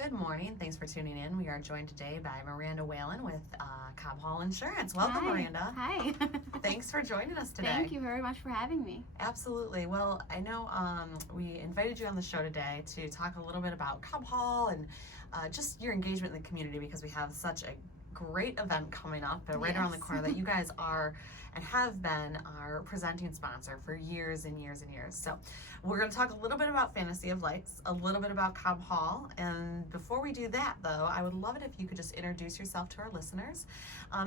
Good morning. Thanks for tuning in. We are joined today by Miranda Whalen with Cobb Hall Insurance. Welcome, Hi. Miranda. Hi. Thanks for joining us today. Thank you very much for having me. Absolutely. Well, I know we invited you on the show today to talk a little bit about Cobb Hall and just your engagement in the community, because we have such a great event coming up right around the corner that you guys are and have been our presenting sponsor for years and years and years. So we're going to talk a little bit about Fantasy of Lights, a little bit about Cobb Hall, and before we do that though, I would love it if you could just introduce yourself to our listeners,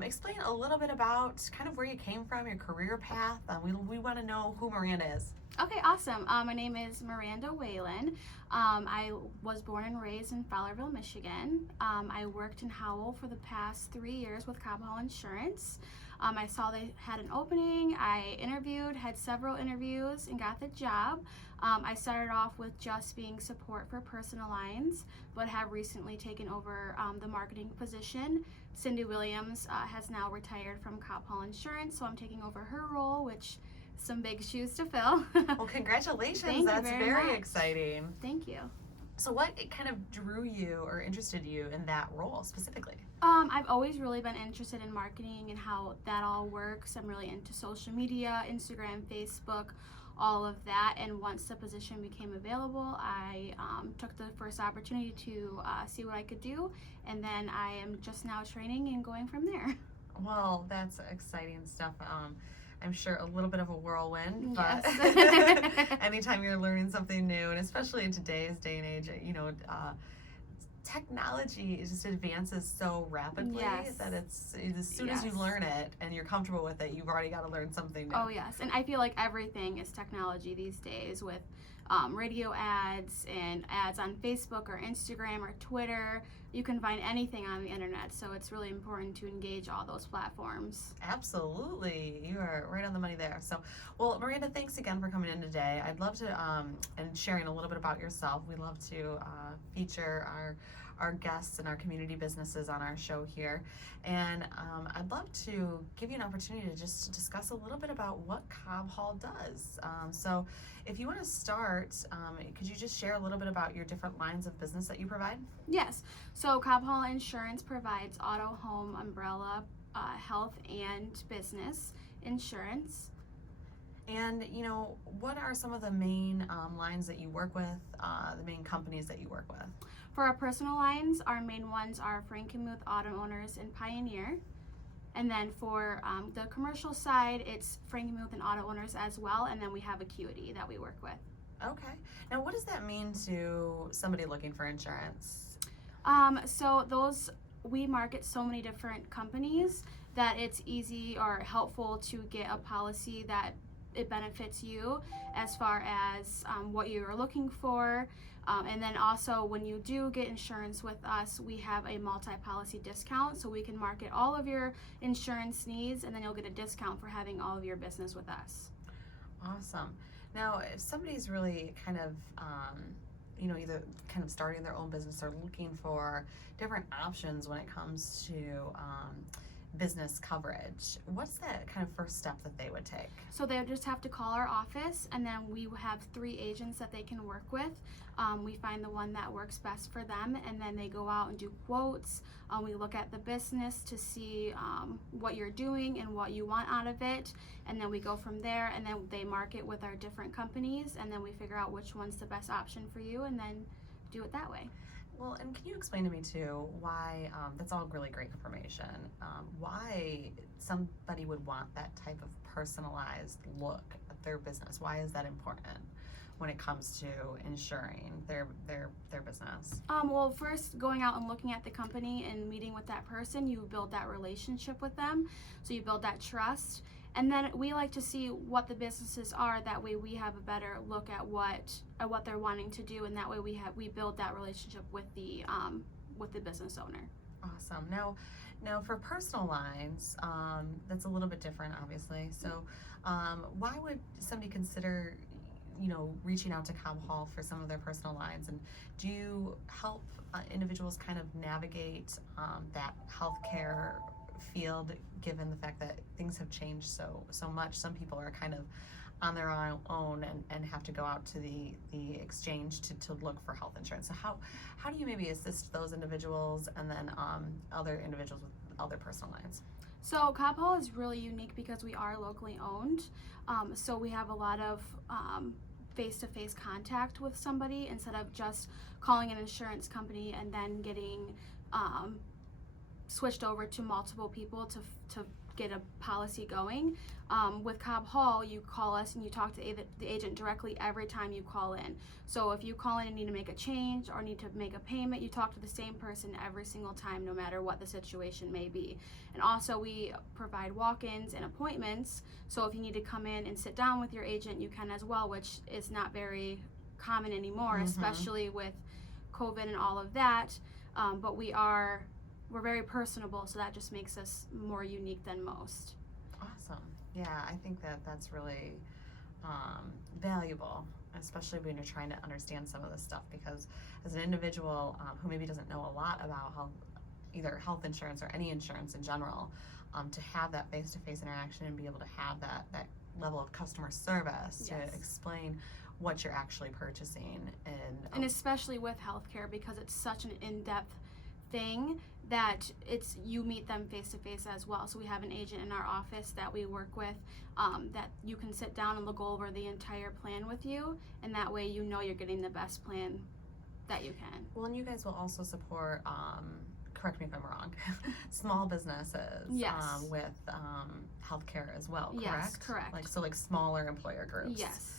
explain a little bit about kind of where you came from, your career path. We want to know who Miranda is. Okay, awesome. My name is Miranda Whalen. I was born and raised in Fowlerville, Michigan. I worked in Howell for the past 3 years with Cobb Hall Insurance. I saw they had an opening. I interviewed, had several interviews, and got the job. I started off with just being support for personal lines, but have recently taken over the marketing position. Cindy Williams has now retired from Cobb Hall Insurance, so I'm taking over her role, which some big shoes to fill. Well, congratulations. Thank That's you very very much. exciting. Thank you. So what kind of drew you or interested you in that role specifically? I've always really been interested in marketing and how that all works. I'm really into social media, Instagram, Facebook, all of that. And once the position became available, I took the first opportunity to see what I could do. And then I am just now training and going from there. Well, that's exciting stuff. I'm sure a little bit of a whirlwind, but Yes. anytime you're learning something new, and especially in today's day and age, technology just advances so rapidly Yes. that it's as soon as you Yes. learn it and you're comfortable with it, you've already got to learn something new. Oh yes, and I feel like everything is technology these days with radio ads and ads on Facebook or Instagram or Twitter. You can find anything on the internet, so it's really important to engage all those platforms. Absolutely. You are right on the money there. So, well, Miranda, thanks again for coming in today. I'd love to, and sharing a little bit about yourself. We love to feature our guests and our community businesses on our show here. And I'd love to give you an opportunity to just discuss a little bit about what Cobb Hall does. So if you want to start, could you just share a little bit about your different lines of business that you provide? Yes, so Cobb Hall Insurance provides auto, home, umbrella, health, and business insurance. And, what are some of the main lines that you work with, the main companies that you work with? For our personal lines, our main ones are Frankenmuth Auto Owners and Pioneer. And then for the commercial side, it's Frankenmuth and Auto Owners as well. And then we have Acuity that we work with. Okay. Now, what does that mean to somebody looking for insurance? We market so many different companies that it's easy or helpful to get a policy that it benefits you as far as what you're looking for. And then also when you do get insurance with us, we have a multi-policy discount, so we can market all of your insurance needs, and then you'll get a discount for having all of your business with us. Awesome. Now, if somebody's really kind of, either kind of starting their own business or looking for different options when it comes to business coverage, what's that kind of first step that they would take? So they just have to call our office, and then we have 3 agents that they can work with. We find the one that works best for them, and then they go out and do quotes. We look at the business to see what you're doing and what you want out of it, and then we go from there, and then they market with our different companies, and then we figure out which one's the best option for you, and then do it that way. Well, and can you explain to me too why, that's all really great information, why somebody would want that type of personalized look at their business? Why is that important when it comes to insuring their business? Well, first going out and looking at the company and meeting with that person, you build that relationship with them, so you build that trust. And then we like to see what the businesses are. That way we have a better look at what they're wanting to do, and that way we build that relationship with the business owner. Awesome. Now for personal lines, that's a little bit different, obviously. So, why would somebody consider, reaching out to Cobb Hall for some of their personal lines? And do you help individuals kind of navigate that healthcare field, given the fact that things have changed so much? Some people are kind of on their own and have to go out to the exchange to look for health insurance. So how do you maybe assist those individuals and then other individuals with other personal lines? So Cobb Hall is really unique because we are locally owned. So we have a lot of face-to-face contact with somebody instead of just calling an insurance company and then getting switched over to multiple people to get a policy going. With Cobb Hall, you call us and you talk to the agent directly every time you call in. So if you call in and need to make a change or need to make a payment, you talk to the same person every single time, no matter what the situation may be. And also we provide walk-ins and appointments, so if you need to come in and sit down with your agent, you can as well, which is not very common anymore, especially with COVID and all of that. But we're very personable, so that just makes us more unique than most. Awesome. Yeah, I think that's really valuable, especially when you're trying to understand some of this stuff, because as an individual who maybe doesn't know a lot about either health insurance or any insurance in general, to have that face-to-face interaction and be able to have that level of customer service to explain what you're actually purchasing. And especially with healthcare, because it's such an in-depth thing that you meet them face to face as well. So we have an agent in our office that we work with that you can sit down and look over the entire plan with you, and that way you know you're getting the best plan that you can. Well, and you guys will also support, correct me if I'm wrong, small businesses with healthcare as well, correct? Yes, correct. Like smaller employer groups. Yes.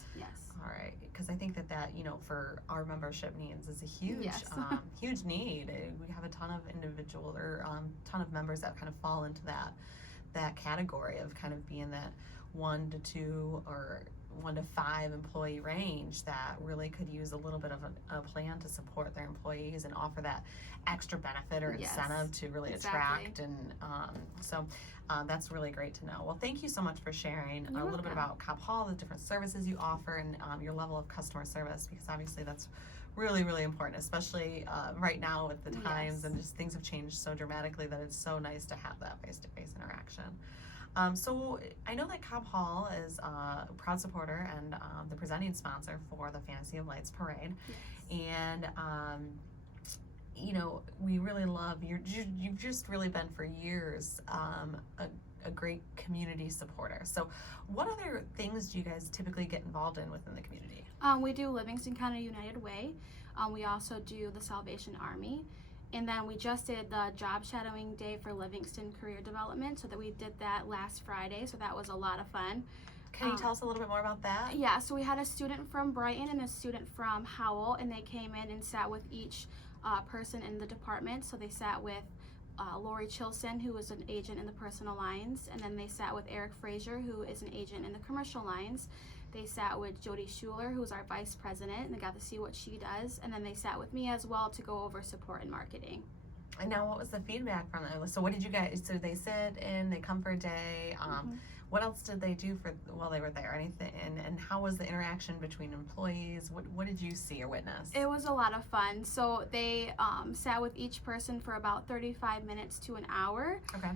All right, because I think that for our membership needs is a huge huge need. We have a ton of individual or ton of members that kind of fall into that category of kind of being that 1 to 2 or 1 to 5 employee range that really could use a little bit of a plan to support their employees and offer that extra benefit or incentive to really attract. And so that's really great to know. Well, thank you so much for sharing a little bit about Cobb Hall, the different services you offer, and your level of customer service, because obviously that's really, really important, especially right now with the times and just things have changed so dramatically that it's so nice to have that face-to-face interaction. So I know that Cobb Hall is a proud supporter and the presenting sponsor for the Fantasy of Lights Parade. And we really love you've just really been for years a great community supporter. So what other things do you guys typically get involved in within the community? We do Livingston County United Way. We also do the Salvation Army. And then we just did the job shadowing day for Livingston Career Development, so that we did that last Friday, so that was a lot of fun. Can you tell us a little bit more about that? Yeah, so we had a student from Brighton and a student from Howell, and they came in and sat with each person in the department. So they sat with Lori Chilson, who is an agent in the personal lines, and then they sat with Eric Frazier, who is an agent in the commercial lines. They sat with Jody Schuler, who's our vice president, and they got to see what she does. And then they sat with me as well to go over support and marketing. And now, what was the feedback from them? So what did you guys, so they sit in, they come for a day. What else did they do while they were there? Anything? And how was the interaction between employees? What did you see or witness? It was a lot of fun. So they sat with each person for about 35 minutes to an hour. Okay.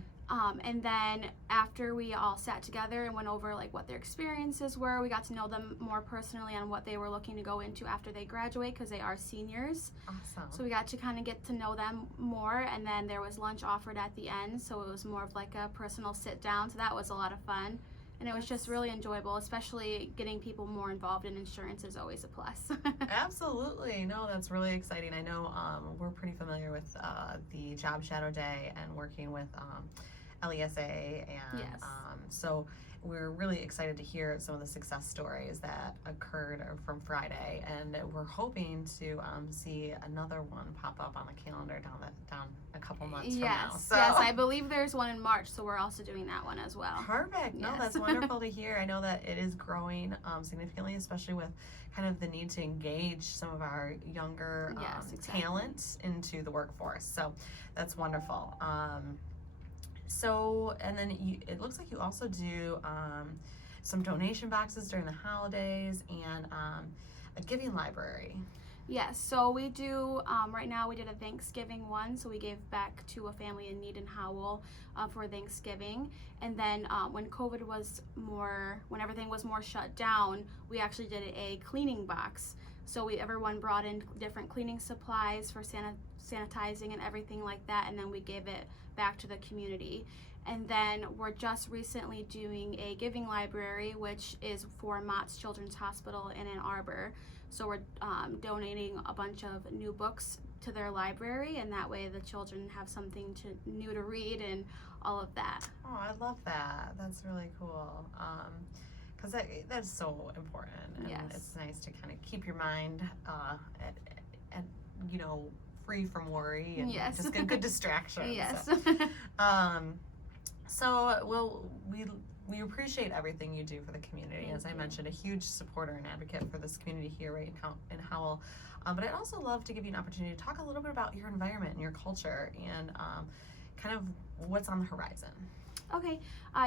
And then after we all sat together and went over like what their experiences were, we got to know them more personally on what they were looking to go into after they graduate, because they are seniors. Awesome. So we got to kind of get to know them more, and then there was lunch offered at the end, so it was more of like a personal sit down, so that was a lot of fun. And it was just really enjoyable, especially getting people more involved in insurance is always a plus. Absolutely. No, that's really exciting. I know we're pretty familiar with the Job Shadow Day and working with LESA, and so we're really excited to hear some of the success stories that occurred from Friday, and we're hoping to see another one pop up on the calendar down a couple months from now. So. Yes, I believe there's one in March, so we're also doing that one as well. Perfect. No, that's wonderful to hear. I know that it is growing significantly, especially with kind of the need to engage some of our younger talent into the workforce. So that's wonderful. So, and then it looks like you also do some donation boxes during the holidays and a giving library. Yes, so we do, right now we did a Thanksgiving one, so we gave back to a family in need in Howell for Thanksgiving. And then when when everything was more shut down, we actually did a cleaning box. So everyone brought in different cleaning supplies for sanitizing and everything like that, and then we gave it back to the community. And then we're just recently doing a giving library, which is for Mott's Children's Hospital in Ann Arbor. So we're donating a bunch of new books to their library, and that way the children have something new to read and all of that. Oh, I love that. That's really cool. Because that's so important. And Yes. it's nice to kind of keep your mind and free from worry and Yes. just get good distractions. Yes. So we appreciate everything you do for the community. As I mentioned, a huge supporter and advocate for this community here right in Howell. But I'd also love to give you an opportunity to talk a little bit about your environment and your culture and kind of what's on the horizon. Okay,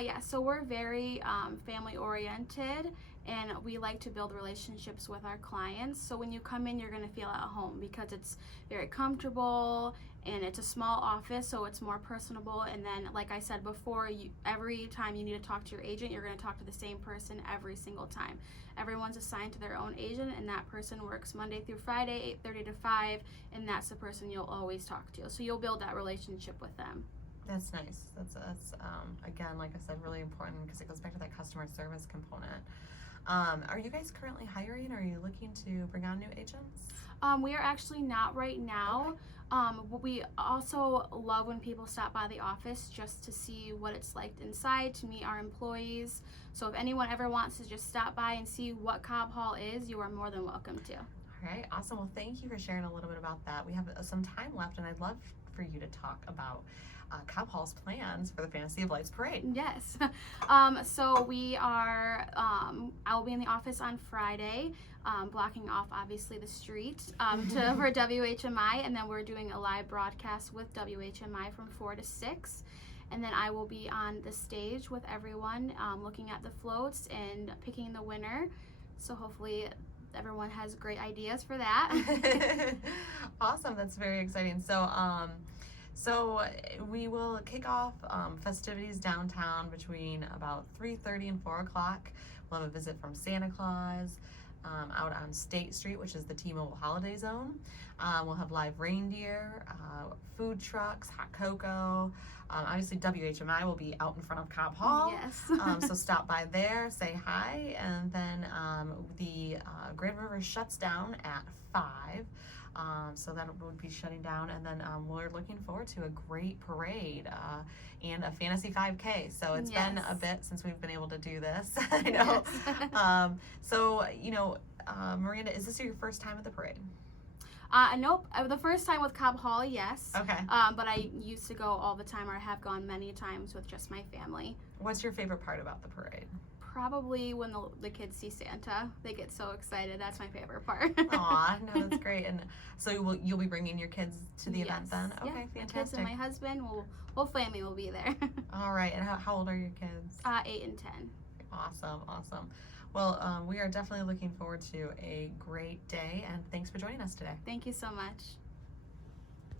yeah, so we're very family oriented, and we like to build relationships with our clients. So when you come in, you're going to feel at home because it's very comfortable and it's a small office, so it's more personable. And then, like I said before, every time you need to talk to your agent, you're going to talk to the same person every single time. Everyone's assigned to their own agent, and that person works Monday through Friday, 8:30 to 5, and that's the person you'll always talk to. So you'll build that relationship with them. That's nice. That's again, like I said, really important because it goes back to that customer service component. Are you guys currently hiring? Or are you looking to bring on new agents? We are actually not right now. We also love when people stop by the office just to see what it's like inside, to meet our employees. So if anyone ever wants to just stop by and see what Cobb Hall is, you are more than welcome to. All right, awesome. Well, thank you for sharing a little bit about that. We have some time left, and I'd love for you to talk about Cobb Hall's plans for the Fantasy of Lights Parade. Yes. So we are, I'll be in the office on Friday, blocking off obviously the street for WHMI, and then we're doing a live broadcast with WHMI from 4 to 6. And then I will be on the stage with everyone, looking at the floats and picking the winner. So hopefully everyone has great ideas for that. Awesome. That's very exciting. So we will kick off festivities downtown between about 3:30 and 4 o'clock. We'll have a visit from Santa Claus out on State Street, which is the T-Mobile Holiday Zone. We'll have live reindeer, food trucks, hot cocoa. Obviously, WHMI will be out in front of Cobb Hall. Yes. So stop by there, say hi, and then the Grand River shuts down at 5. So that would be shutting down, and then we're looking forward to a great parade and a fantasy 5K. So it's been a bit since we've been able to do this. I know. Yes. Miranda, is this your first time at the parade? Nope. The first time with Cobb Hall, yes. Okay. But I used to go all the time, or I have gone many times with just my family. What's your favorite part about the parade? Probably when the kids see Santa. They get so excited. That's my favorite part. Aw, no, that's great. And so you'll be bringing your kids to the event then? Okay, yeah. fantastic. My kids and my husband, whole family will be there. All right, and how old are your kids? 8 and 10. Awesome. Well, we are definitely looking forward to a great day, and thanks for joining us today. Thank you so much.